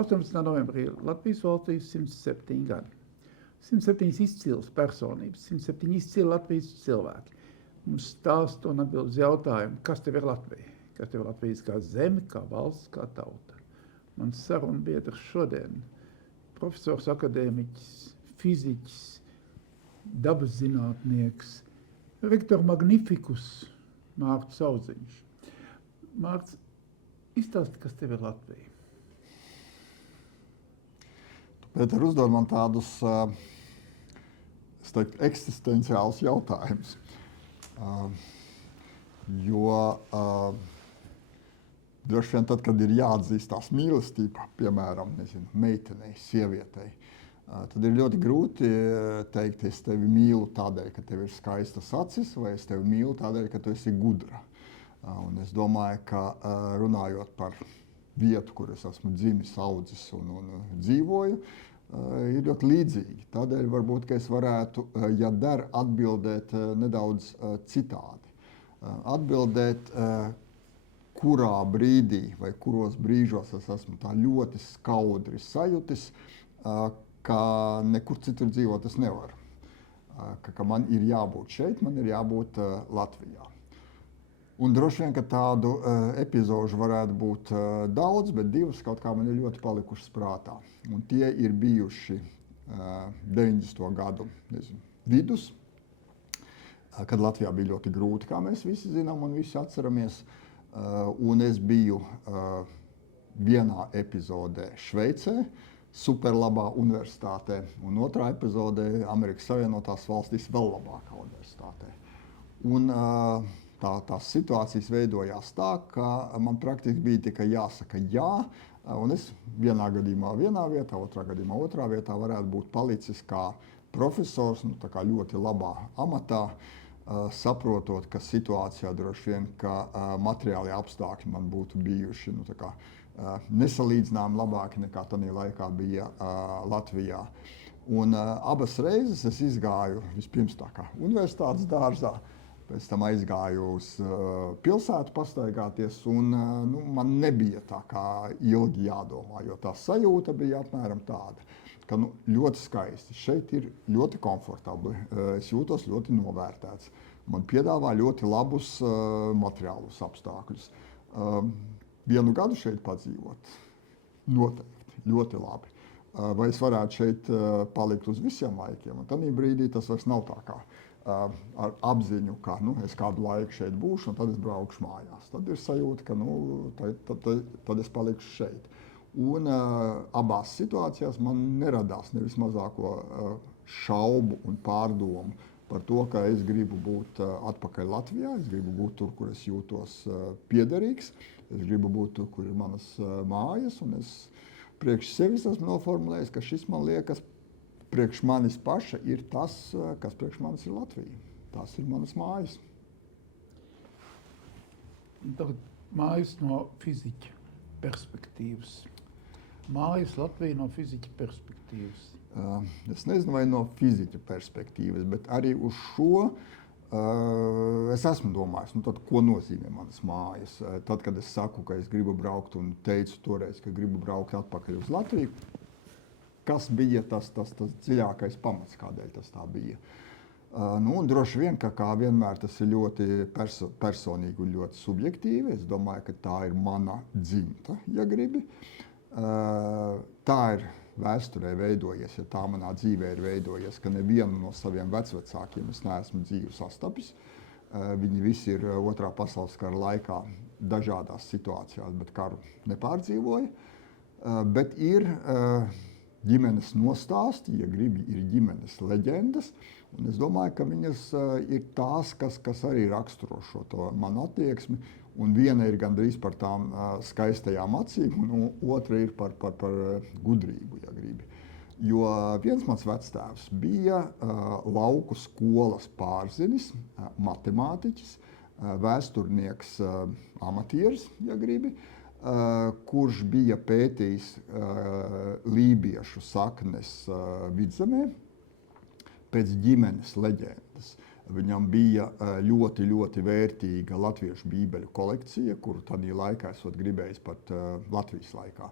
18. novembrī Latvijas valstī 107 gadi. 107 izcils personības, 107 izcili Latvijas cilvēki. Mums stāsta un atbild uz jautājumu, kas tev ir Latvija? Kas tev ir Latvijas kā zeme, kā valsts, kā tauta? Mans saruna biedrs šodien profesors, akadēmiķis, fiziķis, dabas zinātnieks, rektor magnificus Mārts Auziņš. Mārts, izstāsti, kas tev ir Latvija? Pēter uzdod man tādus, es teiktu, eksistenciālus jautājumus. Jo droši vien tad, kad ir jāatzīst tās mīlestība, piemēram, meitenei, sievietei, tad ir ļoti grūti teikt, es tevi mīlu tādēļ, ka tev ir skaistas acis, vai es tevi mīlu tādēļ, ka tu esi gudra. Un es domāju, ka runājot par vietu, kur es esmu dzimis, audzis un dzīvoju, ir ļoti līdzīgi. Tādēļ varbūt, ka es varētu, ja der, atbildēt nedaudz citādi. Atbildēt, kurā brīdī vai kuros brīžos es esmu tā ļoti skaudri sajutis, ka nekur citur dzīvot es nevaru. Ka man ir jābūt šeit, man ir jābūt Latvijā. Un droši vien, ka tādu epizožu varētu būt daudz, bet divas kaut kā man ir ļoti palikušas prātā. Un tie ir bijuši 90. gadu vidus, kad Latvijā bija ļoti grūti, kā mēs visi zinām un visi atceramies. Un es biju vienā epizodē Šveicē, superlabā universitātē, un otrā epizodē Amerikas Savienotās valstīs vēl labākā universitātē. Un tās situācijas veidojās tā, ka man praktiski bija tikai jāsaka jā, un es vienā gadījumā vienā vietā, otrā gadījumā otrā vietā varētu būt palicis kā profesors, tā kā ļoti labā amatā, saprotot, ka situācijā droši vien, ka materiālie apstākļi man būtu bijuši nesalīdzinājumi labāki nekā tajā laikā bija Latvijā. Un abas reizes es izgāju vispirms tā kā universitātes dārzā, pēc tam aizgāju uz pilsētu pastaigāties, un man nebija tā kā ilgi jādomā, jo tā sajūta bija apmēram tāda, ka ļoti skaisti, šeit ir ļoti komfortabli, es jūtos ļoti novērtēts, man piedāvā ļoti labus materiālus apstākļus. Vienu gadu šeit padzīvot, noteikti, ļoti labi. Vai es varētu šeit palikt uz visiem laikiem? Un tādā brīdī tas vairs nav tā kā ar apziņu, ka es kādu laiku šeit būšu un tad es braukšu mājās. Tad ir sajūta, ka tad es palikšu šeit. Un abās situācijās man neradās nevis mazāko šaubu un pārdomu par to, ka es gribu būt atpakaļ Latvijā, es gribu būt tur, kur es jūtos piederīgs, es gribu būt tur, kur ir manas mājas, un es priekš sevis esmu noformulējis, ka šis man liekas priekš manis paša ir tas, kas priekš manis ir Latvija. Tās ir manas mājas. Tagad mājas no fiziķa perspektīvas. Mājas Latvija no fiziķa perspektīvas. Es nezinu, vai no fiziķa perspektīvas, bet arī uz šo es esmu domājis, tad, ko nozīmē manas mājas. Tad, kad es saku, ka es gribu braukt un teicu toreiz, ka gribu braukt atpakaļ uz Latviju, kas bija tas dziļākais pamats, kādēļ tas tā bija. Un droši vien, ka kā vienmēr tas ir ļoti personīgi un ļoti subjektīvi. Es domāju, ka tā ir mana dzimta, ja gribi. Tā ir vēsturē veidojies, ja tā manā dzīvē ir veidojies, ka nevienu no saviem vecvecākiem es neesmu dzīvu sastapis. Viņi visi ir Otrā pasaules kara laikā dažādās situācijās, bet karu nepārdzīvoja. Bet ir ģimenes nostāsti, ja gribi, ir ģimenes leģendas. Un es domāju, ka viņas ir tās, kas arī raksturo šo manu attieksmi. Un viena ir gandrīz par tām skaistajām acīm, un otra ir par gudrību, ja gribi. Jo viens mans vectēvs bija lauku skolas pārzinis, matemātiķis, vēsturnieks, amatieris, ja gribi, kurš bija pētījis lībiešu saknes Vidzemē pēc ģimenes leģendas. Viņam bija ļoti, ļoti vērtīga latviešu bībeļu kolekcija, kuru tajā laikā esot gribējis pat Latvijas laikā.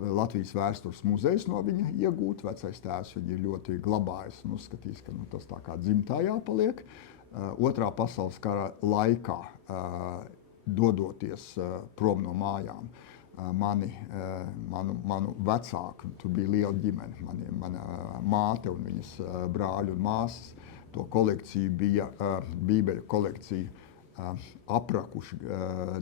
Latvijas vēstures muzejs no viņa iegūt, vecais tēvs viņu ir ļoti glabājis un uzskatījis, ka tas tā kā dzimtā jāpaliek. Otrā pasaules kara laikā, dodoties prom no mājām, manu vecāku, tur bija liela ģimene, mana māte un viņas brāļi un māsas, to kolekciju bija bībeļu kolekcija aprakuši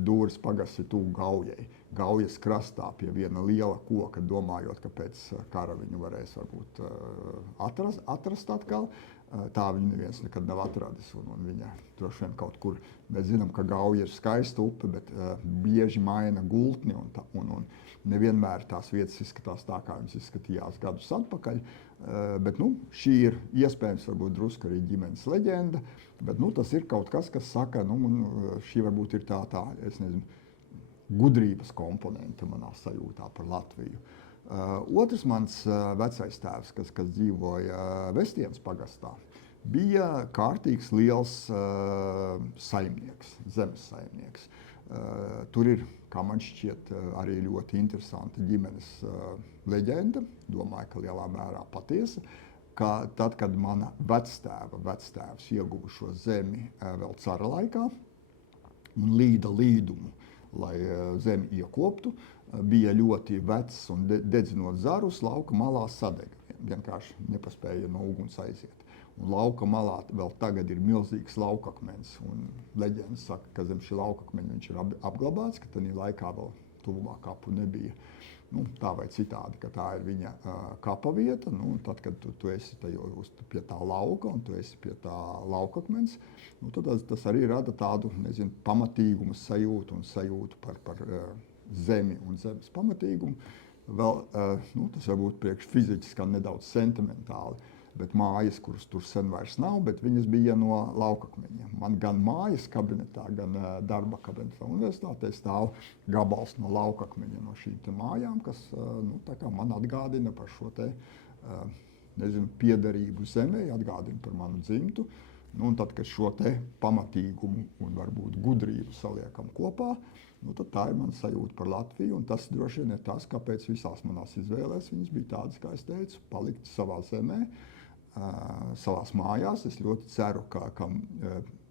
Dūras pagasti tuvu Gaujai. Gaujas krastā pie viena liela koka, domājot, ka pēc kara viņu varēs varbūt atrast atkal. Tā viņa neviens nekad nav atradis, un viņa droši vien kaut kur, mēs zinām, ka Gauja ir skaista upe, bet bieži maina gultni, un nevienmēr tās vietas izskatās tā, kā viņas izskatījās gadus atpakaļ. Bet šī ir iespējams varbūt drusku arī ģimenes leģenda, bet tas ir kaut kas, kas saka, šī varbūt ir tā, es nezinu, gudrības komponente manā sajūtā par Latviju. Otrs mans vecais tēvs, kas dzīvoja Vestienas pagastā, bija kārtīgs liels saimnieks, zemes saimnieks. Tur ir, kā man šķiet, arī ļoti interesanta ģimenes leģenda, domāju, ka lielā mērā patiesa, ka tad, kad mana vectēvs ieguva šo zemi vēl cara laikā un līda līdumu, lai zemi iekoptu, bija ļoti vecs un dedzinot zarus, lauka malā sadega. Vienkārši nepaspēja no uguns aiziet. Un lauka malā vēl tagad ir milzīgs laukakmens. Un leģenda saka, ka zem šī laukakmeņa viņš ir apglabāts, ka tajā laikā vēl tuvumā kapu nebija. Tā vai citādi, ka tā ir viņa kapa vieta. Tad, kad tu esi pie tā lauka un tu esi pie tā laukakmens, tad tas arī rada tādu, nezinu, pamatīgumu sajūtu un sajūtu par zemi un zemes pamatīgumu. Vēl, tas varbūt priekš fiziķis kā nedaudz sentimentāli, bet mājas, kuras tur sen vairs nav, bet viņas bija no laukakmeņiem. Man gan mājas kabinetā, gan darba kabinetā universitātē stāv gabals no laukakmeņa, no šīm te mājām, kas tā kā man atgādina par šo te, nezinu, piederību zemē, atgādina par manu dzimtu. Un tad, kad šo te pamatīgumu un varbūt gudrību saliekam kopā, tad tā ir mana sajūta par Latviju, un tas droši vien ir tas, kāpēc visās manās izvēlēs viņas bija tādas, kā es teicu, palikt savā zemē, savās mājās. Es ļoti ceru, ka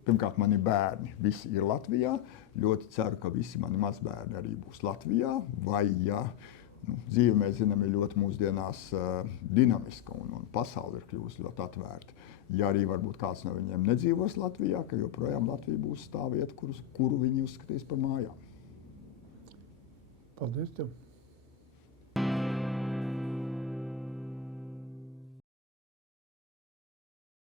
pirmkārt mani bērni visi ir Latvijā, ļoti ceru, ka visi mani mazbērni arī būs Latvijā, vai ja dzīve, mēs zinām, ir ļoti mūsdienās dinamiska un pasauli ir kļūst ļoti atvērta. Ja arī varbūt kāds no viņiem nedzīvos Latvijā, ka joprojām Latvija būs tā vieta, kuru viņi uzskatīs par mājām. Paldies tev!